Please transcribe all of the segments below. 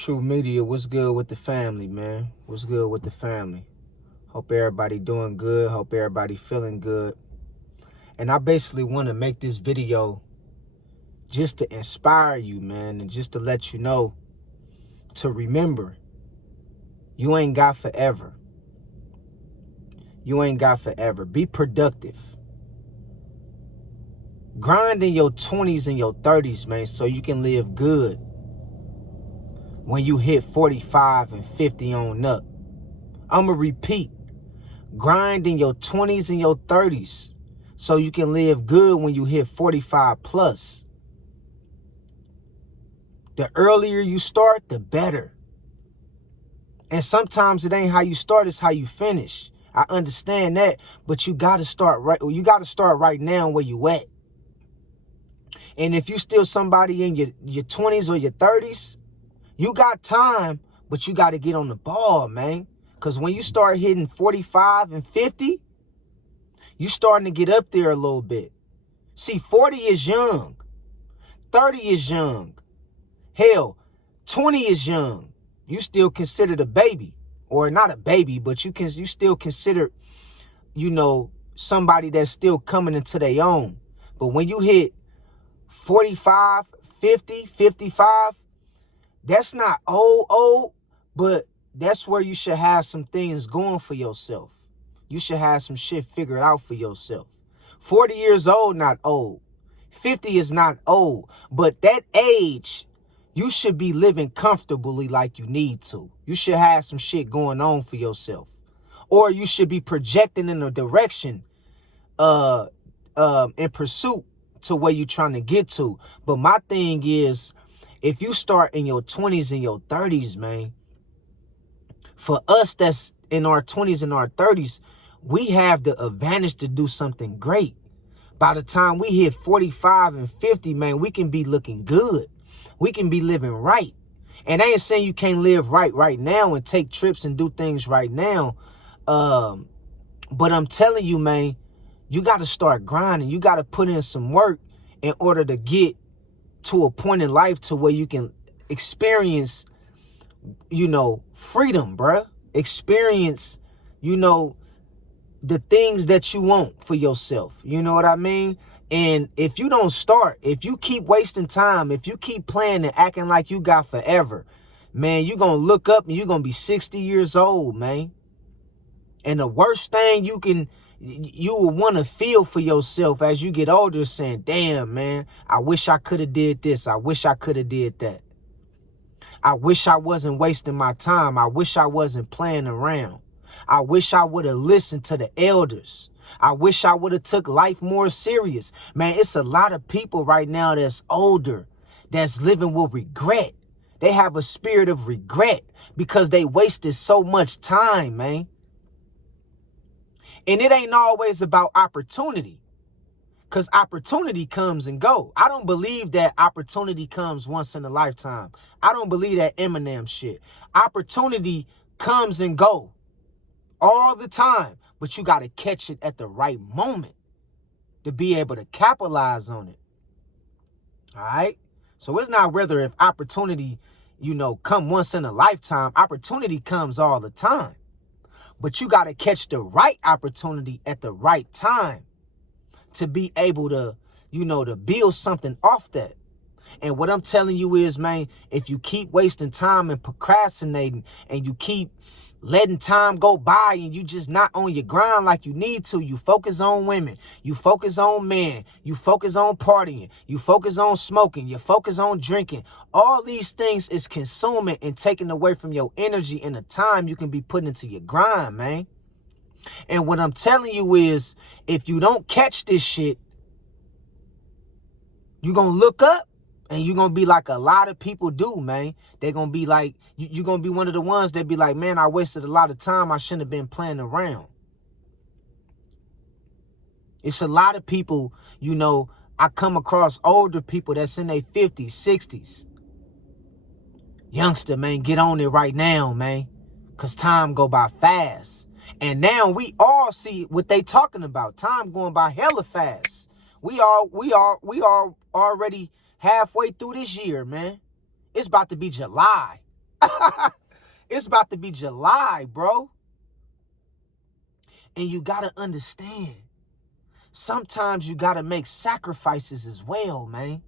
True Media, what's good with the family, man? What's good with the family? Hope everybody doing good. Hope everybody feeling good. And I basically want to make this video just to inspire you, man, and just to let you know to remember, you ain't got forever. You ain't got forever. Be productive. Grind in your 20s and your 30s, man, so you can live good when you hit 45 and 50 on up. I'ma repeat. Grind in your 20s and your 30s so you can live good when you hit 45 plus. The earlier you start, the better. And sometimes it ain't how you start, it's how you finish. I understand that, but you gotta start right. You gotta start right now where you at. And if you still somebody in your 20s or your 30s, you got time, but you gotta get on the ball, man. Because when you start hitting 45 and 50, you starting to get up there a little bit. See, 40 is young. 30 is young. Hell, 20 is young. You still considered a baby. Or not a baby, but you still consider, somebody that's still coming into their own. But when you hit 45, 50, 55, that's not old, but that's where you should have some things going for yourself. You should have some shit figured out for yourself. 40 years old, not old. 50 is not old. But that age, you should be living comfortably like you need to. You should have some shit going on for yourself. Or you should be projecting in a direction in pursuit to where you're trying to get to. But my thing is, if you start in your 20s and your 30s, man, for us that's in our 20s and our 30s, we have the advantage to do something great. By the time we hit 45 and 50, man, we can be looking good. We can be living right. And I ain't saying you can't live right now and take trips and do things right now. But I'm telling you, man, you got to start grinding. You got to put in some work in order to get to a point in life to where you can experience, freedom, bruh. Experience, the things that you want for yourself. You know what I mean? And if you don't start, if you keep wasting time, if you keep playing and acting like you got forever, man, you're going to look up and you're going to be 60 years old, man. And the worst thing you will want to feel for yourself as you get older is saying, damn, man, I wish I could have did this. I wish I could have did that. I wish I wasn't wasting my time. I wish I wasn't playing around. I wish I would have listened to the elders. I wish I would have took life more serious. Man, it's a lot of people right now that's older, that's living with regret. They have a spirit of regret because they wasted so much time, man. And it ain't always about opportunity, because opportunity comes and go. I don't believe that opportunity comes once in a lifetime. I don't believe that Eminem shit. Opportunity comes and go all the time, but you got to catch it at the right moment to be able to capitalize on it. All right? So it's not whether if opportunity, come once in a lifetime. Opportunity comes all the time. But you got to catch the right opportunity at the right time to be able to, to build something off that. And what I'm telling you is, man, if you keep wasting time and procrastinating and you keep letting time go by and you just not on your grind like you need to, you focus on women, you focus on men, you focus on partying, you focus on smoking, you focus on drinking. All these things is consuming and taking away from your energy and the time you can be putting into your grind, man. And what I'm telling you is, if you don't catch this shit, you're going to look up and you're going to be like a lot of people do, man. They're going to be like, you're going to be one of the ones that be like, man, I wasted a lot of time. I shouldn't have been playing around. It's a lot of people, I come across older people that's in their 50s, 60s. Youngster, man, get on it right now, man, because time go by fast. And now we all see what they talking about. Time going by hella fast. We are already halfway through this year, man. It's about to be July. It's about to be July, bro. And you got to understand, sometimes you got to make sacrifices as well, man.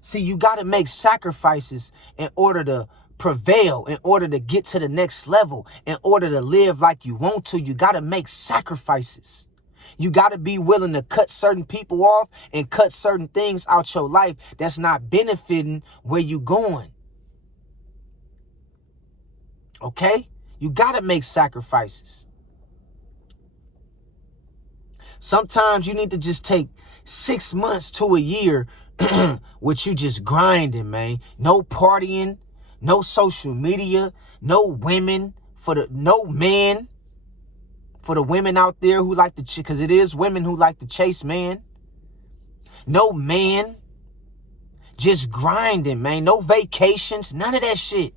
See, you got to make sacrifices in order to prevail, in order to get to the next level, in order to live like you want to. You got to make sacrifices. You got to be willing to cut certain people off and cut certain things out your life that's not benefiting where you going. Okay? You got to make sacrifices. Sometimes you need to just take 6 months to a year with you just grinding, man. No partying, no social media, no women, no men. For the women out there who like to, because it is women who like to chase man. No man. Just grinding, man. No vacations, none of that shit.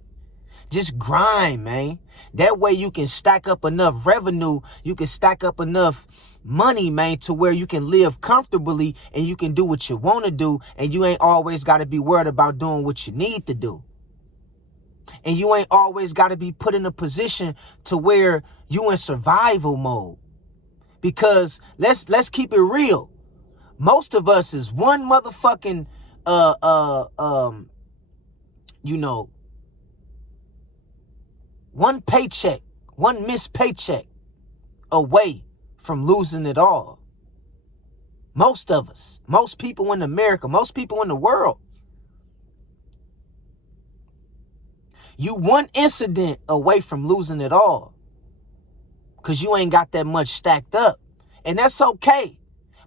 Just grind, man. That way you can stack up enough revenue. You can stack up enough money, man, to where you can live comfortably and you can do what you want to do. And you ain't always got to be worried about doing what you need to do. And you ain't always got to be put in a position to where you in survival mode. Because let's keep it real. Most of us is one motherfucking one paycheck, one missed paycheck away from losing it all. Most of us, most people in America, most people in the world. You one incident away from losing it all. Because you ain't got that much stacked up. And that's okay.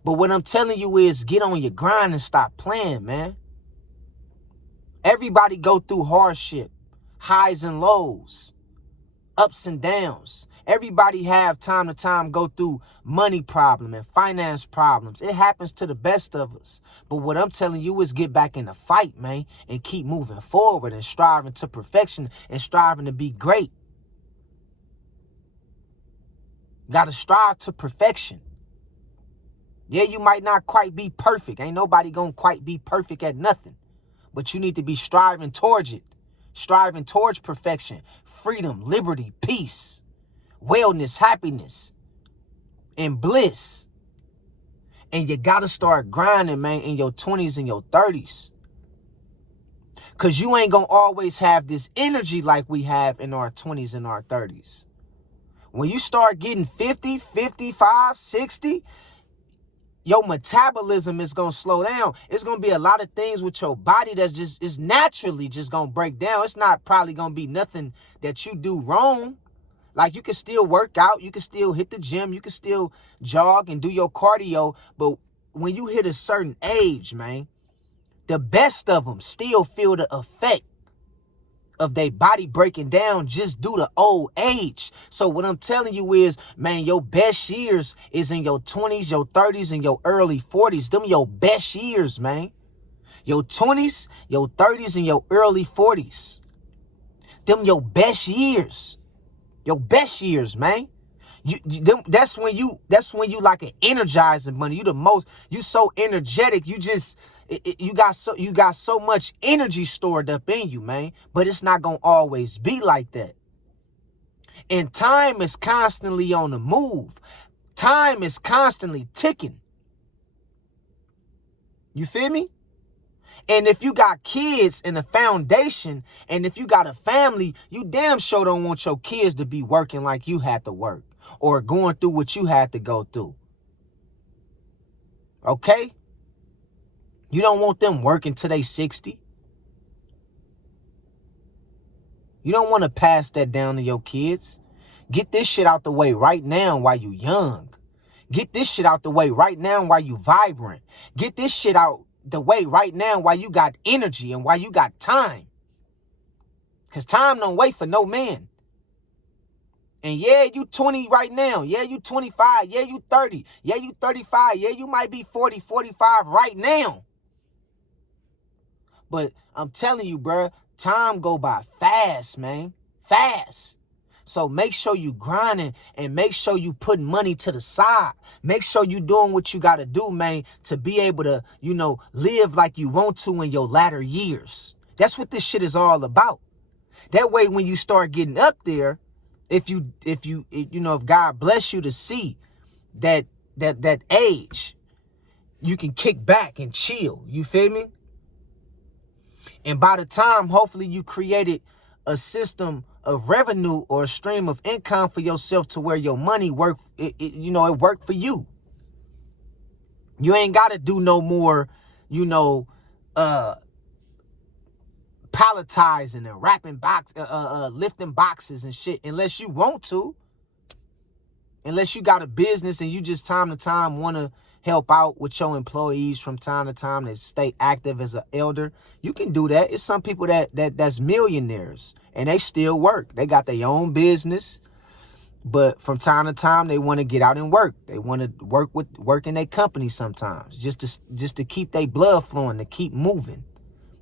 But what I'm telling you is get on your grind and stop playing, man. Everybody go through hardship, highs and lows, ups and downs. Everybody have time to time go through money problem and finance problems. It happens to the best of us. But what I'm telling you is get back in the fight, man, and keep moving forward and striving to perfection and striving to be great. Got to strive to perfection. Yeah, you might not quite be perfect. Ain't nobody gonna quite be perfect at nothing. But you need to be striving towards it. Striving towards perfection, freedom, liberty, peace, wellness, happiness, and bliss. And you got to start grinding, man, in your 20s and your 30s. Because you ain't going to always have this energy like we have in our 20s and our 30s. When you start getting 50, 55, 60, your metabolism is going to slow down. It's going to be a lot of things with your body that's just is naturally just going to break down. It's not probably going to be nothing that you do wrong. Like, you can still work out, you can still hit the gym, you can still jog and do your cardio. But when you hit a certain age, man, the best of them still feel the effect of their body breaking down just due to old age. So what I'm telling you is, man, your best years is in your 20s, your 30s, and your early 40s. Them your best years, man. Your 20s, your 30s, and your early 40s. Them your best years. Your best years, man. That's when you like an energizing bunny. You so energetic. You got so much energy stored up in you, man. But it's not gonna always be like that. And time is constantly on the move. Time is constantly ticking. You feel me? And if you got kids in a foundation, and if you got a family, you damn sure don't want your kids to be working like you had to work or going through what you had to go through. Okay? You don't want them working till they 60. You don't want to pass that down to your kids. Get this shit out the way right now while you young. Get this shit out the way right now while you vibrant. Get this shit out the way right now while you got energy and while you got time. Because time don't wait for no man. And yeah, you 20 right now. Yeah, you 25. Yeah, you 30. Yeah, you 35. Yeah, you might be 40, 45 right now. But I'm telling you, bruh, time go by fast, man. Fast. So make sure you grinding and make sure you putting money to the side. Make sure you doing what you got to do, man, to be able to, live like you want to in your latter years. That's what this shit is all about. That way, when you start getting up there, if God bless you to see that age, you can kick back and chill. You feel me? And by the time, hopefully, you created a system of revenue or a stream of income for yourself to where your money it worked for you. You ain't got to do no more, palletizing and wrapping lifting boxes and shit, unless you want to. Unless you got a business and you just time to time want to help out with your employees from time to time to stay active as an elder, you can do that. It's some people that's millionaires and they still work. They got their own business, but from time to time they want to get out and work. They want to work in their company sometimes just to keep their blood flowing, to keep moving.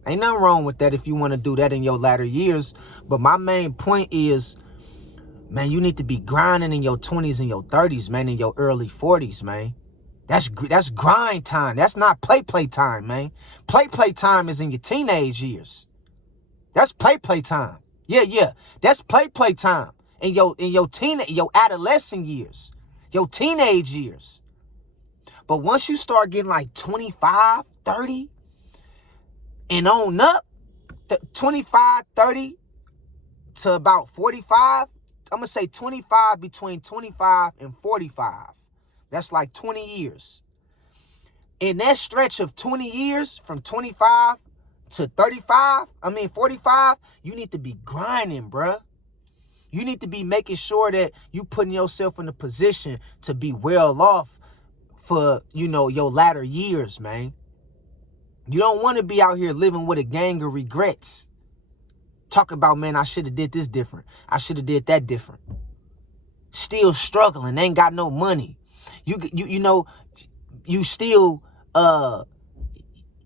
Ain't nothing wrong with that if you want to do that in your latter years. But my main point is, man, you need to be grinding in your 20s and your 30s, man, in your early 40s, man. That's grind time. That's not play time, man. Play time is in your teenage years. That's play time. Yeah. That's play time in your adolescent years, your teenage years. But once you start getting like 25, 30 and on up, 25, 30 to about 45, I'm going to say 25, between 25 and 45. That's like 20 years. In that stretch of 20 years, from 25 to 45, you need to be grinding, bruh. You need to be making sure that you putting yourself in a position to be well off for, your latter years, man. You don't want to be out here living with a gang of regrets. Talk about, man, I should have did this different. I should have did that different. Still struggling, ain't got no money. You still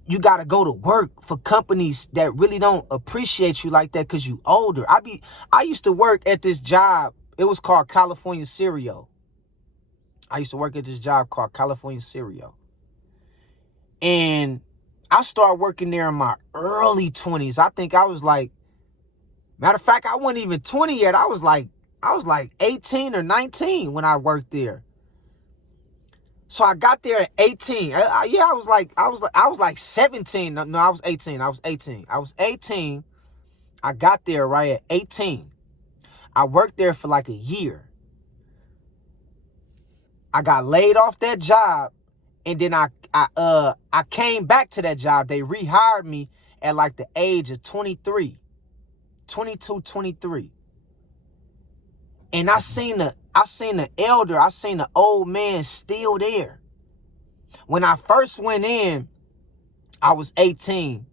you gotta go to work for companies that really don't appreciate you like that because you older. I used to work at this job. It was called California Cereal. I used to work at this job called California Cereal. And I started working there in my early 20s. I think I was like, matter of fact, I wasn't even 20 yet. I was like 18 or 19 when I worked there. So I got there at 18. I was like 17. No, I was 18. I was 18. I got there right at 18. I worked there for like a year. I got laid off that job, and then I came back to that job. They rehired me at like the age of 23. 22, 23. And I seen the old man still there. When I first went in, I was 18.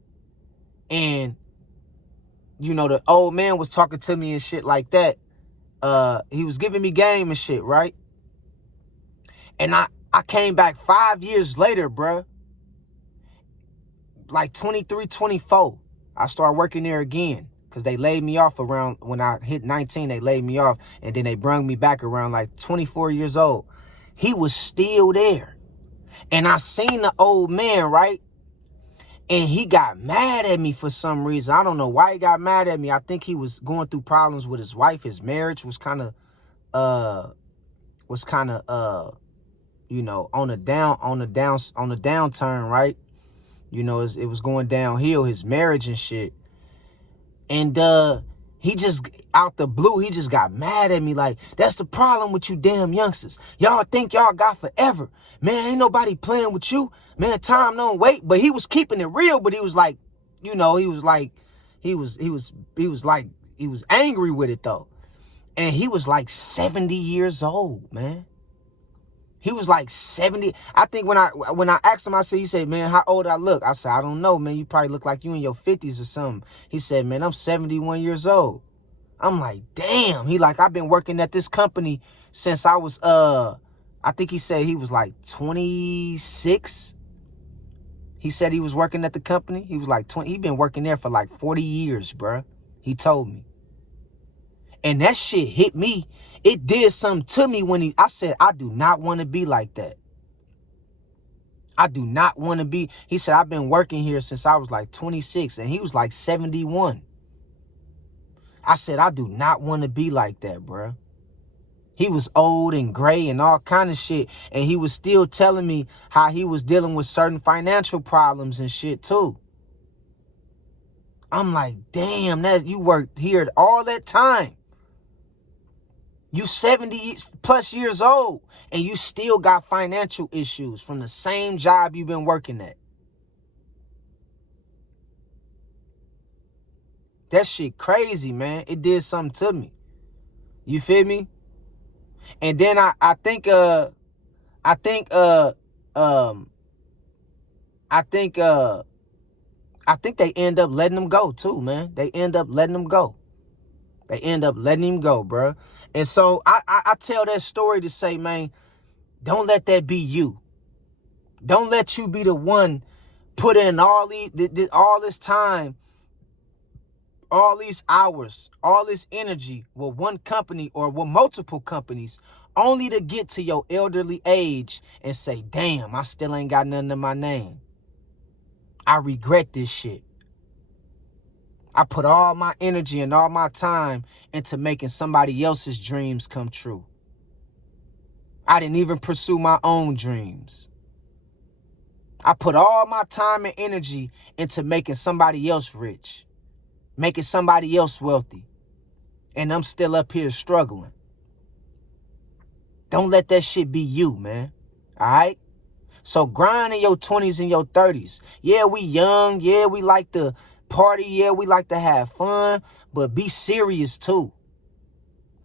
And, the old man was talking to me and shit like that. He was giving me game and shit, right? And I came back 5 years later, bruh. Like 23, 24. I started working there again. Because they laid me off around, when I hit 19, they laid me off. And then they brung me back around like 24 years old. He was still there. And I seen the old man, right? And he got mad at me for some reason. I don't know why he got mad at me. I think he was going through problems with his wife. His marriage was kind of, on the downturn, right? It was going downhill, his marriage and shit. And he just, out the blue, he just got mad at me like, that's the problem with you damn youngsters. Y'all think y'all got forever. Man, ain't nobody playing with you. Man, time don't wait. But he was keeping it real, but he was like, he was angry with it though. And he was like 70 years old, man. He was like 70. I think when I asked him, he said, man, how old I look? I said, I don't know, man. You probably look like you in your 50s or something. He said, man, I'm 71 years old. I'm like, damn. He like, I've been working at this company since I was, I think he said he was like 26. He said he was working at the company. He was like 20. He been working there for like 40 years, bruh. He told me. And that shit hit me. It did something to me I said, I do not want to be like that. I do not want to be. He said, I've been working here since I was like 26 and he was like 71. I said, I do not want to be like that, bruh. He was old and gray and all kind of shit. And he was still telling me how he was dealing with certain financial problems and shit too. I'm like, damn, that you worked here all that time. You 70 plus years old and you still got financial issues from the same job you've been working at. That shit crazy, man. It did something to me. You feel me? And then I think they end up letting him go too, man. They end up letting him go. They end up letting him go, bro. And so I tell that story to say, man, don't let that be you. Don't let you be the one put in all this time, all these hours, all this energy with one company or with multiple companies, only to get to your elderly age and say, damn, I still ain't got nothing in my name. I regret this shit. I put all my energy and all my time into making somebody else's dreams come true. I didn't even pursue my own dreams. I put all my time and energy into making somebody else rich, making somebody else wealthy, and I'm still up here struggling. Don't let that shit be you, man. All right? So grind in your 20s and your 30s. Yeah, we young. Yeah, we like to party. Yeah, we like to have fun. But be serious, too.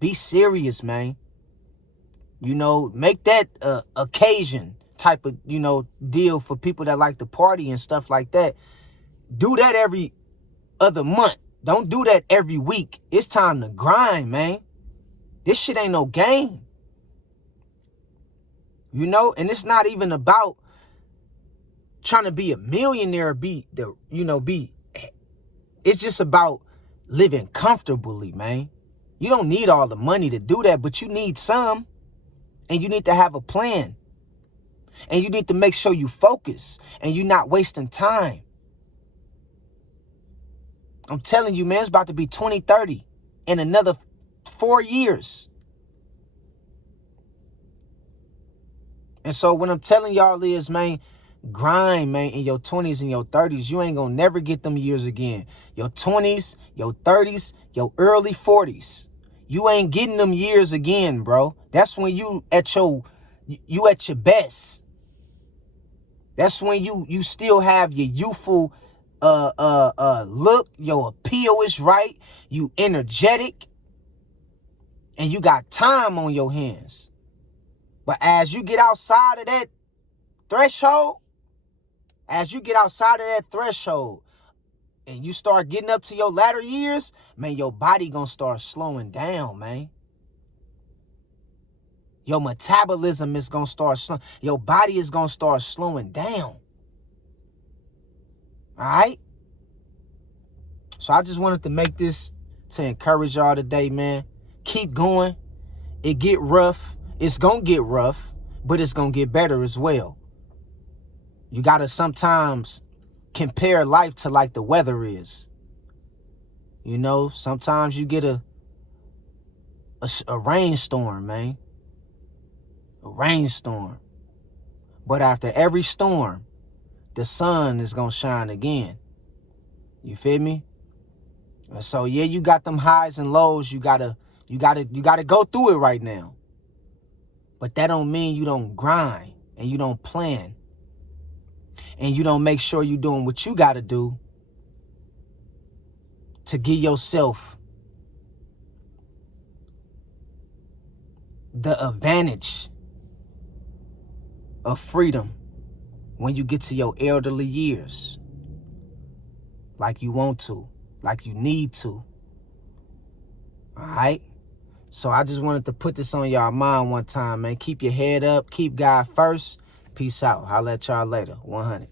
Be serious, man. You know, make that occasion type of, deal for people that like to party and stuff like that. Do that every other month. Don't do that every week. It's time to grind, man. This shit ain't no game. And it's not even about trying to be a millionaire, it's just about living comfortably, man. You don't need all the money to do that, but you need some, and you need to have a plan, and you need to make sure you focus and you're not wasting time. I'm telling you, man, it's about to be 2030 in another 4 years. And so what I'm telling y'all is, man, grind, man, in your 20s and your 30s. You ain't gonna never get them years again. Your 20s, your 30s, your early 40s. You ain't getting them years again, bro. That's when you at your best. That's when you still have your youthful look. Your appeal is right. You energetic. And you got time on your hands. But as you get outside of that threshold, and you start getting up to your latter years, man, your body gonna start slowing down, man. Your metabolism is gonna start slowing. Your body is gonna start slowing down. All right? So I just wanted to make this to encourage y'all today, man. Keep going. It get rough. It's going to get rough, but it's going to get better as well. You got to sometimes compare life to like the weather is. Sometimes you get a rainstorm, man. A rainstorm. But after every storm, the sun is going to shine again. You feel me? And so, yeah, you got them highs and lows. You got to go through it right now. But that don't mean you don't grind and you don't plan and you don't make sure you're doing what you got to do to give yourself the advantage of freedom when you get to your elderly years, like you want to, like you need to. All right? So I just wanted to put this on y'all mind one time, man. Keep your head up. Keep God first. Peace out. Holla at y'all later. 100.